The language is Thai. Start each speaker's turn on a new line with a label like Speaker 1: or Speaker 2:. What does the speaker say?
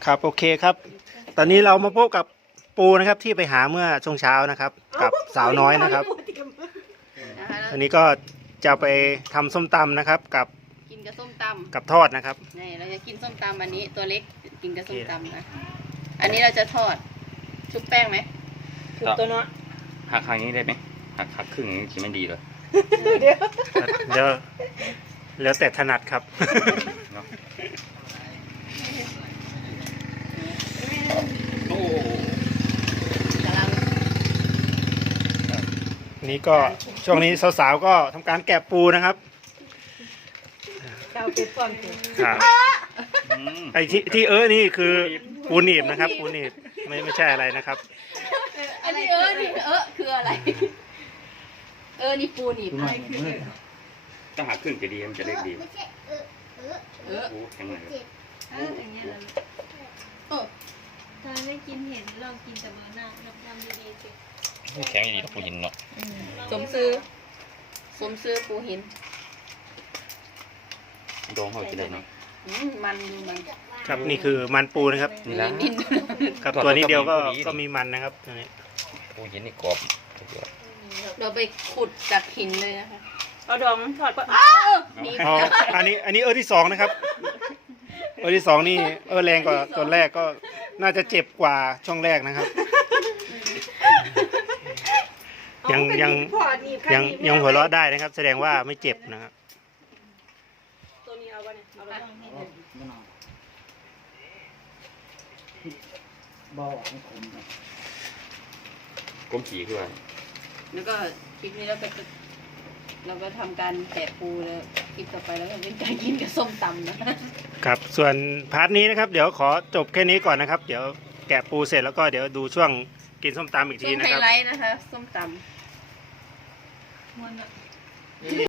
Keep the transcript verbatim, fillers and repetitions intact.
Speaker 1: ครับโอเคครับ ตอนนี้เรามาพบกับปูนะครับที่ไปหาเมื่อช่วงเช้านะครับ กับสาวน้อยนะครับอันนี้ก็จะไปทำส้มตำนะครับกับ
Speaker 2: กินกับส้มตำ
Speaker 1: กับทอดนะครับ
Speaker 2: นี่เราจะกินส้มตำอันนี้ตัวเล็กกินกับส้มตำนะอันนี้เราจะทอดชุบแป้งไหม
Speaker 3: ชุบตัวเนาะหักครั้งนี้ได้ไหมหักหักครึ่งนี้จะไม่ดีเลย
Speaker 1: เดี๋ยวแล้วแต่ถนัดครับ
Speaker 3: เนาะ
Speaker 2: กำลัง
Speaker 1: นี่ก็ช่วงนี้สาวๆก็ทำการแกะปูนะครับ
Speaker 4: เจ้าเป็ดก่อนกู
Speaker 1: ครับ
Speaker 3: อืม
Speaker 1: ไอ้ที่ที่เออนี่คือปูหนีบนะครับปูหนีบไม่ไม่ใช่อะไรนะครับ
Speaker 2: อันนี้เออนี่เออคืออะไร เออนี่ปูหนีบอะไรคือ
Speaker 3: ถ้าหักครึ่งจะดีมันจะเล็กดี
Speaker 2: เออ
Speaker 3: โอ้แข็งเลย
Speaker 5: เอออย่างเงี้ยเลย
Speaker 2: เออ
Speaker 5: ตอนไม่กินเห็นลองกินแต่เบอร์หน้านับนำดีๆสิ
Speaker 3: แข็งดีต้องปูหินเนาะ
Speaker 2: สมซื้อสมซื้อปูหิน
Speaker 3: ดองเขาจะได้เนาะ
Speaker 2: อืมมันดูมัน
Speaker 1: ครับนี่คือมันปูนะครับ
Speaker 3: นี่ละ
Speaker 2: ดิน
Speaker 1: ครับตัวนี้เดียวก็ก็มีมันนะครับตัวนี้
Speaker 3: ปูหินนี่กรอบ
Speaker 2: เราไปขุดจากหินเลยนะคะ
Speaker 4: เอาดองทอดก่อน
Speaker 2: นี่
Speaker 1: อ๋ออันนี้อันนี้เออที่สองนะครับ เออที่สองนี่เออแรงกว่าตัวแรกก็น่าจะเจ็บกว่าช่องแรกนะครับ ยังยังยังยังหัวเราะได้นะครับ แสดงว่าไม่เจ็บนะครับ
Speaker 4: ตัวนี้เอาวะเนี่ยเอาไป
Speaker 3: ก้มขี่ขึ้นมา
Speaker 2: แล้วก็คลิปนี้เราก็จะเราก็ทำการแกะปูแล้วคลิปต่อไปแล้วก็เป็นการกินกับส้มตำนะครับ
Speaker 1: ส่วนพาร์ทนี้นะครับ เดี๋ยวขอจบแค่นี้ก่อนนะครับ เดี๋ยวแกะปูเสร็จแล้วก็เดี๋ยวดูช่วงกินส้มตำอีก
Speaker 2: ช่
Speaker 1: ที
Speaker 2: วง
Speaker 1: นะ
Speaker 2: ไฮ
Speaker 1: ครับ
Speaker 2: ไลท์นะคะส้มตำ
Speaker 5: มวนอะ